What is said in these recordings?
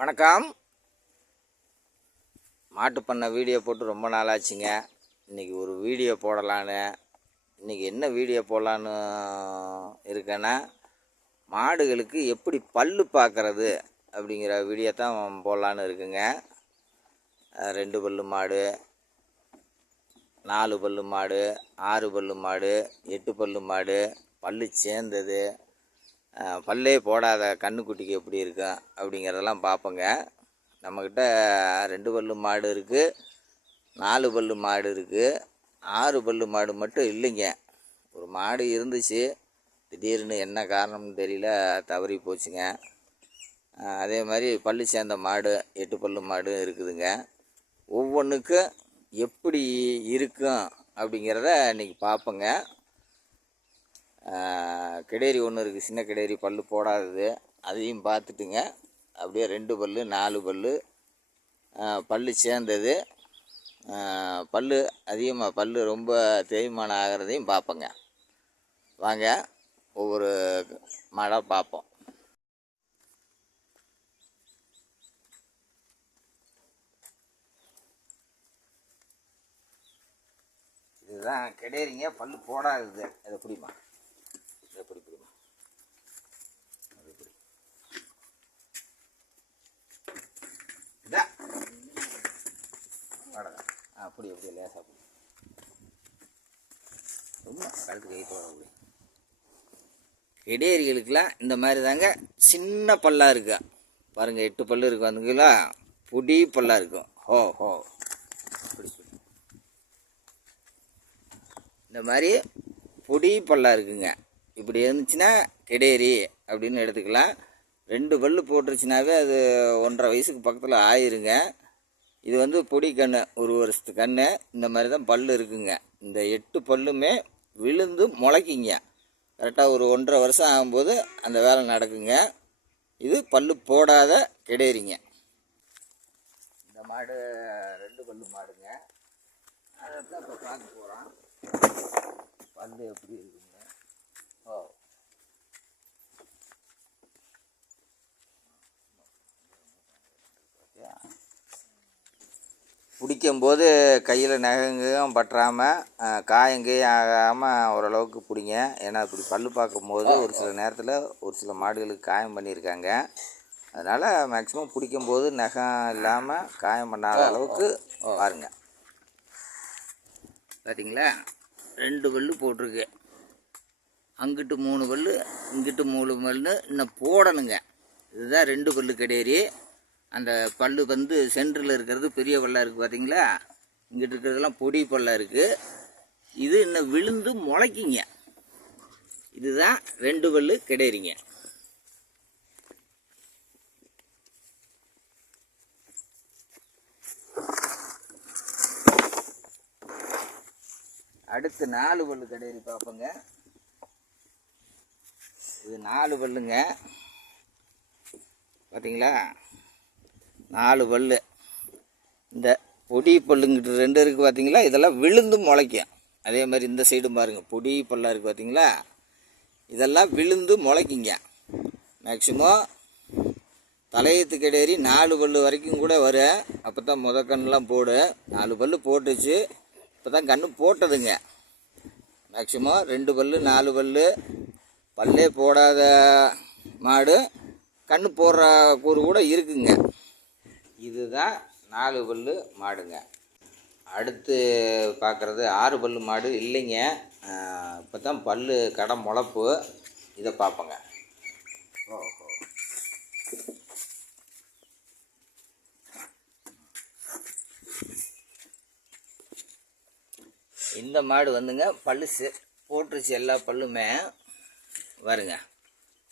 வணக்கம். மாட்டு பண்ணை வீடியோ போட்டு ரொம்ப நாளாச்சுங்க. இன்றைக்கி ஒரு வீடியோ போடலான்னு இன்றைக்கி என்ன வீடியோ போடலான்னு இருக்கேன்னா மாடுகளுக்கு எப்படி பல்லு பார்க்குறது அப்படிங்கிற வீடியோ தான் போடலான்னு இருக்குங்க. ரெண்டு பல்லு மாடு நாலு பல்லு மாடு ஆறு பல்லு மாடு எட்டு பல்லு மாடு பல்லு சேர்ந்தது பல்லே போடாத கண்ணுக்குட்டிக்கு எப்படி இருக்கும் அப்படிங்கிறதெல்லாம் பார்ப்போங்க. நம்மக்கிட்ட ரெண்டு பல்லு மாடு இருக்குது நாலு பல்லு மாடு இருக்குது ஆறு பல்லு மாடு மட்டும் இல்லைங்க. ஒரு மாடு இருந்துச்சு திடீர்னு என்ன காரணம்னு தெரியல தவறி போச்சுங்க. அதே மாதிரி பல்லு சேர்ந்த மாடு எட்டு பல்லு மாடு இருக்குதுங்க. ஒவ்வொன்றுக்கும் எப்படி இருக்கும் அப்படிங்கிறத இன்றைக்கி பார்ப்போங்க. கிடேரி ஒன்று இருக்குது சின்ன கிடேரி பல் போடாதது. அதையும் பார்த்துட்டுங்க. அப்படியே ரெண்டு பல்லு நாலு பல்லு பல் பல்லு சேர்ந்தது. பல் பல்லு அதிகமாக பல் ரொம்ப தேய்மானம் ஆகிறதையும் பார்ப்போங்க. வாங்க ஒவ்வொரு மாடாக பார்ப்போம். இதுதான் கிடேரிங்க பல் போடாதது. அதை பிடிமா இதை பிடி பிடிமா அது பிடி இதா வாடகா ஆ அப்படி அப்படியே லேசாக ரொம்ப கழுத்துக்கு கை போட அப்படி. இடையறிகளுக்கெல்லாம் இந்த மாதிரி தாங்க சின்ன பல்லா இருக்கா. பாருங்கள் எட்டு பல்லு இருக்கு வந்துங்களா புடி பல்லா இருக்கும். ஹோ ஹோ. அப்படி பிடி. இந்த மாதிரி பொடி பல்லா இருக்குங்க. இப்படி இருந்துச்சுன்னா கிடேரி அப்படின்னு எடுத்துக்கலாம். ரெண்டு பல்லு போட்டுருச்சுனாவே அது ஒன்றரை வயசுக்கு பக்கத்தில் ஆயிருங்க. இது வந்து பொடி கன்று ஒரு வருஷத்து கன்று இந்த மாதிரி தான் பல்லு இருக்குங்க. இந்த எட்டு பல்லுமே விழுந்து முளைக்குங்க. கரெக்டாக ஒரு ஒன்றரை வருஷம் ஆகும்போது அந்த வேலை நடக்குங்க. இது பல்லு போடாத கிடையிறீங்க. இந்த மாடு ரெண்டு பல்லு மாடுங்க. அதை தான் இப்போ பார்க்க போகிறோம் பல்லு எப்படி இருக்குங்க? ஓ. Yeah. பிடிக்கும்போது கையில் நகங்கும் பற்றாமல் காயங்கையும் ஆகாமல் ஓரளவுக்கு பிடிங்க. ஏன்னா இப்படி பல் பார்க்கும்போது ஒரு சில நேரத்தில் ஒரு சில மாடுகளுக்கு காயம் பண்ணியிருக்காங்க. அதனால் மேக்ஸிமம் பிடிக்கும்போது நகம் இல்லாமல் காயம் பண்ணாத அளவுக்கு பாருங்க. பார்த்தீங்களா ரெண்டு பல்லு போட்டிருக்கு. அங்கிட்டு மூணு பல்லு இங்கிட்டு மூணு பல்லு இன்னும் போடணுங்க. இதுதான் ரெண்டு பல்லு கிடையாது அந்த பல்லு வந்து சென்டரில் இருக்கிறது பெரிய பல்லாக இருக்குது பார்த்தீங்களா இங்கிட்டு இருக்கிறதெல்லாம் பொடி பல்லாக இருக்குது இது இன்னும் விழுந்து முளைக்குங்க. இதுதான் ரெண்டு பல்லு கிடையிறீங்க. அடுத்து நாலு பல்லு கடையில் பார்ப்போங்க இது நாலு பல்லுங்க. பார்த்தீங்களா நாலு பல்லு. இந்த பொடி பல்லுங்கிட்ட ரெண்டு இருக்குது பார்த்தீங்களா இதெல்லாம் விழுந்து முளைக்கும். அதே மாதிரி இந்த சைடும் பாருங்கள் பொடி பல்லாக இருக்குது பார்த்தீங்களா இதெல்லாம் விழுந்து முளைக்குங்க. மேக்சிமம் தலையத்துக்கு கிடையாது நாலு பல்லு வரைக்கும் கூட வரும் அப்போ தான் முத கண்ணெலாம் போடு. நாலு பல்லு போட்டுச்சு. இப்போ தான் கண்ணு போட்டதுங்க. மேக்சிமம் ரெண்டு பல்லு நாலு பல்லு. பல்லே போடாத மாடு கண்ணு போடுற கூறு கூட இருக்குங்க. இதுதான் நாலு பல்லு மாடுங்க. அடுத்து பார்க்குறது ஆறு பல்லு மாடு இல்லைங்க. இப்போ தான் பல்லு கடை முளப்பு. இதை பார்ப்போங்க. ஓஹோ. இந்த மாடு வந்துங்க பல்லு செ- போட்டுருச்சு எல்லா பல்லுமே. பாருங்க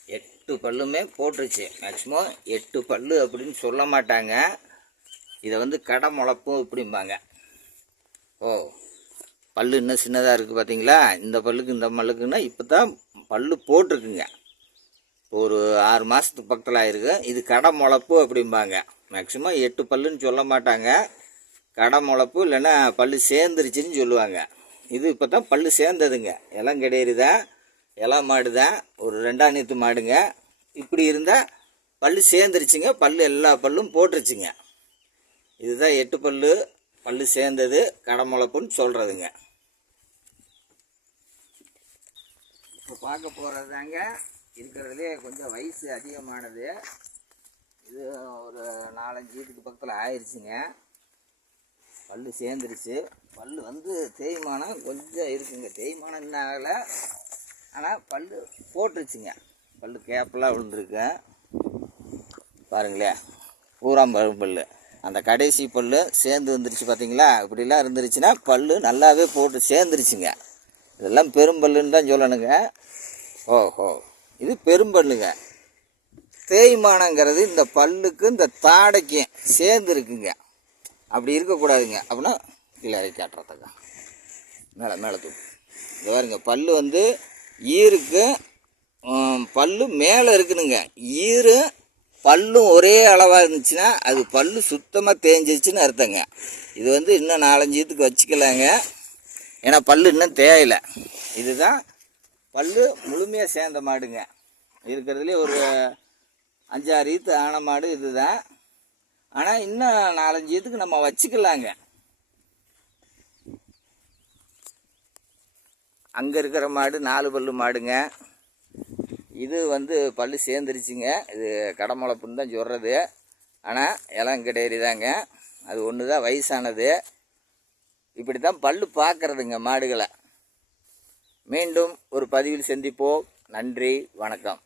எட்டு பல்லுமே போட்டுருச்சு. மேக்ஸிமம் எட்டு பல்லு அப்படின்னு சொல்ல மாட்டாங்க. இதை வந்து கடை முளப்பும் இப்படிம்பாங்க. ஓ பல்லு இன்னும் சின்னதாக இருக்குது பார்த்தீங்களா இந்த பல்லுக்கு இந்த பல்லுக்குன்னா இப்போ தான் பல்லு போட்டிருக்குங்க. ஒரு ஆறு மாதத்துக்கு பக்கத்தில் ஆயிருக்கு. இது கடை முளப்பு அப்படிம்பாங்க மேக்ஸிமம் எட்டு பல்லுன்னு சொல்ல மாட்டாங்க. கடை முளப்பு இல்லைன்னா பல்லு சேர்ந்துருச்சுன்னு சொல்லுவாங்க. இது இப்போ தான் பல்லு சேர்ந்ததுங்க. இலம் கிடையாது தான் இளம் மாடு தான். ஒரு ரெண்டாம் நீத்து மாடுங்க. இப்படி இருந்தால் பல்லு சேர்ந்துருச்சுங்க. பல்லு எல்லா பல்லும் போட்டுருச்சுங்க. இதுதான் எட்டு பல்லு பல்லு சேர்ந்தது கடமுளப்புன்னு சொல்கிறதுங்க இப்போ பார்க்க போகிறது தாங்க இருக்கிறதுலே கொஞ்சம் வயசு அதிகமானது. இது ஒரு நாலஞ்சு வீட்டுக்கு பக்கத்தில் ஆயிடுச்சுங்க பல் சேர்ந்துருச்சு. பல் வந்து தேய்மானம் கொஞ்சம் இருக்குங்க. தேய்மானம் என்ன ஆகலை. ஆனால் பல் போட்டுருச்சுங்க. பல் கேப்பெல்லாம் விழுந்துருக்கு. பாருங்களேன். பூராம் பல் அந்த கடைசி பல்லு சேர்ந்து வந்துருச்சு பார்த்தீங்களா இப்படிலாம் இருந்துருச்சுன்னா பல்லு நல்லாவே போட்டு சேர்ந்துருச்சுங்க. இதெல்லாம் பெரும்பல்லுன்னு தான் சொல்லணுங்க. ஓஹோ. இது பெரும்பல்லுங்க தேய்மானங்கிறது இந்த பல்லுக்கு இந்த தாடைக்கும் சேர்ந்து இருக்குங்க அப்படி இருக்கக்கூடாதுங்க. அப்படின்னா கீழே காட்டுறதுக்கா மேலே மேலே தூக்கு. இந்த பாருங்க பல் வந்து ஈருக்கு பல் பல்லு மேலே இருக்குதுங்க ஈரும் பல்லும் ஒரே அளவாக இருந்துச்சுன்னா அது பல்லு சுத்தமாக தேஞ்சிருச்சுன்னு அர்த்தங்க. இது வந்து இன்னும் நாலஞ்சு இதுக்கு வச்சுக்கலாங்க. ஏன்னா பல்லு இன்னும் தேயலை. இதுதான் பல்லு முழுமையாக சேர்ந்த மாடுங்க. இருக்கிறதுலே ஒரு அஞ்சாறு ஈத்து ஆன மாடு இதுதான். ஆனால் இன்னும் நாலஞ்சு ஈத்துக்கு நம்ம வச்சுக்கலாங்க. அங்கே இருக்கிற மாடு நாலு பல்லு மாடுங்க. இது வந்து பல்லு சேர்ந்துருச்சுங்க. இது கடமுளப்புன்னு தான் சொல்கிறது ஆனால் இளங்கடேரி தாங்க. அது ஒன்று தான் வயசானது. இப்படி தான் பல்லு பார்க்குறதுங்க மாடுகளை. மீண்டும் ஒரு பதிவில் சந்திப்போம். நன்றி வணக்கம்.